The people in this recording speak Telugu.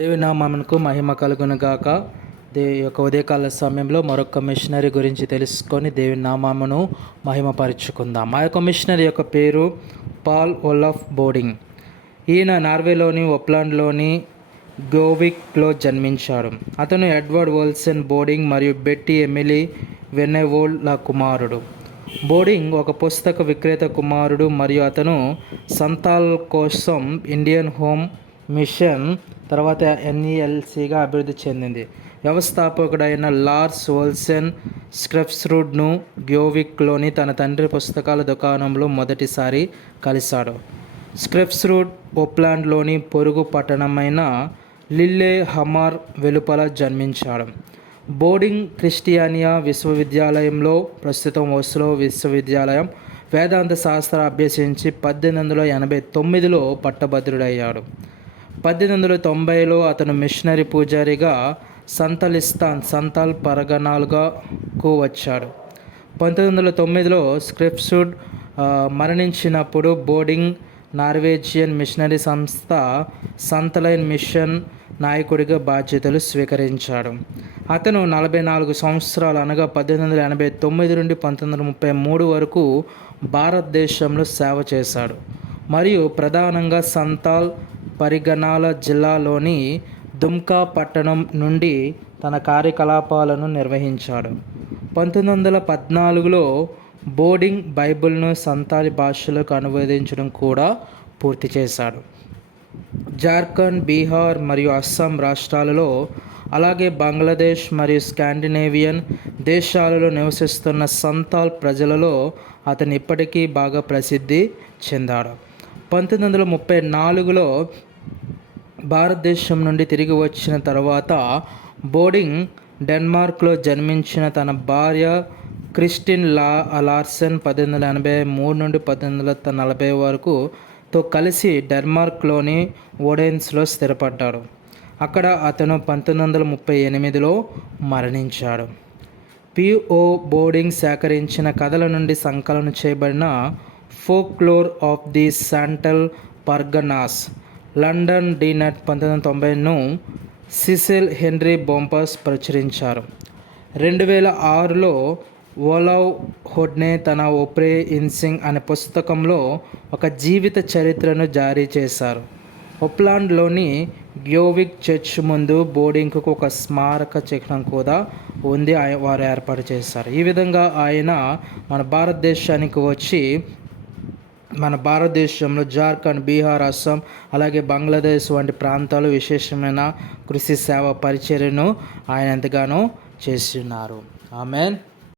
దేవుని నామమునకు మహిమ కలుగును గాక. యొక్క ఉదయకాల సమయంలో మరొక మిషనరీ గురించి తెలుసుకొని దేవుని నామమును మహిమపరుచుకుందాం. ఆ యొక్క మిషనరీ యొక్క పేరు పాల్ ఓలాఫ్ బోర్డింగ్. ఈయన నార్వేలోని ఒప్లాండ్లోని గ్యోవిక్లో జన్మించాడు. అతను ఎడ్వర్డ్ వోల్సెన్ బోర్డింగ్ మరియు బెట్టి ఎమిలీ వెన్నెవోల్ల కుమారుడు. బోర్డింగ్ ఒక పుస్తక విక్రేత కుమారుడు మరియు అతను సంతాల్ కోసం ఇండియన్ హోమ్ మిషన్ తర్వాత NELCగా అభివృద్ధి చెందింది. వ్యవస్థాపకుడైన లార్స్ వోల్సెన్ స్క్రెఫ్స్రూడ్ను గ్యోవిక్లోని తన తండ్రి పుస్తకాల దుకాణంలో మొదటిసారి కలిశాడు. స్క్రెఫ్స్రూడ్ ఒప్లాండ్లోని పొరుగు పట్టణమైన లిల్లే హమార్ వెలుపల జన్మించాడు. బోర్డింగ్ క్రిస్టియానియా విశ్వవిద్యాలయంలో, ప్రస్తుతం ఓస్లో విశ్వవిద్యాలయం, వేదాంత శాస్త్ర అభ్యసించి 1889లో పట్టభద్రుడయ్యాడు. 1890లో అతను మిషనరీ పూజారిగా సంతాల్ పరగణాలకు వచ్చాడు. 1909లో స్క్రెఫ్స్రూడ్ మరణించినప్పుడు బోర్డింగ్ నార్వేజియన్ మిషనరీ సంస్థ సంతలైన్ మిషన్ నాయకుడిగా బాధ్యతలు స్వీకరించాడు. అతను 44 సంవత్సరాలు అనగా 1889 నుండి 1933 వరకు భారతదేశంలో సేవ చేశాడు మరియు ప్రధానంగా సంతాల్ పరిగణాల జిల్లాలోని దుమ్కా పట్టణం నుండి తన కార్యకలాపాలను నిర్వహించాడు. 1914లో బోర్డింగ్ బైబిల్ను సంతాలి భాషలకు అనువదించడం కూడా పూర్తి చేశాడు. జార్ఖండ్, బీహార్ మరియు అస్సాం రాష్ట్రాలలో, అలాగే బంగ్లాదేశ్ మరియు స్కాండినేవియన్ దేశాలలో నివసిస్తున్న సంతాల్ ప్రజలలో అతను ఇప్పటికీ బాగా ప్రసిద్ధి చెందాడు. 1934లో భారతదేశం నుండి తిరిగి వచ్చిన తర్వాత బోర్డింగ్ డెన్మార్క్లో జన్మించిన తన భార్య క్రిస్టిన్ లార్సెన్ 1883 నుండి 1940 వరకు తో కలిసి డెన్మార్క్లోని ఓడెన్స్లో స్థిరపడ్డాడు. అక్కడ అతను 1938లో మరణించాడు. P.O. బోర్డింగ్ సేకరించిన కథల నుండి సంకలనం చేయబడిన folklore of the Santal Parganas, London DNET 1990ను సిసిల్ హెన్రీ బొంపాస్ ప్రచురించారు. 2006లో ఓలావ్ హోడ్నే తన ఓప్రే ఇన్సింగ్ అనే పుస్తకంలో ఒక జీవిత చరిత్రను జారీ చేశారు. ఒప్లాండ్లోని గ్యోవిక్ చర్చ్ ముందు బోర్డింగ్కు ఒక స్మారక చిహ్నం కూడా ఉంది, వారు ఏర్పాటు చేశారు. ఈ విధంగా ఆయన మన భారతదేశానికి వచ్చి మన భారతదేశంలో జార్ఖండ్, బీహార్, అస్సాం, అలాగే బంగ్లాదేశ్ వంటి ప్రాంతాలు విశేషమైన కృషి సేవ పరిచర్యను ఆయన ఎంతగానో చేస్తున్నారు. ఆమెన్.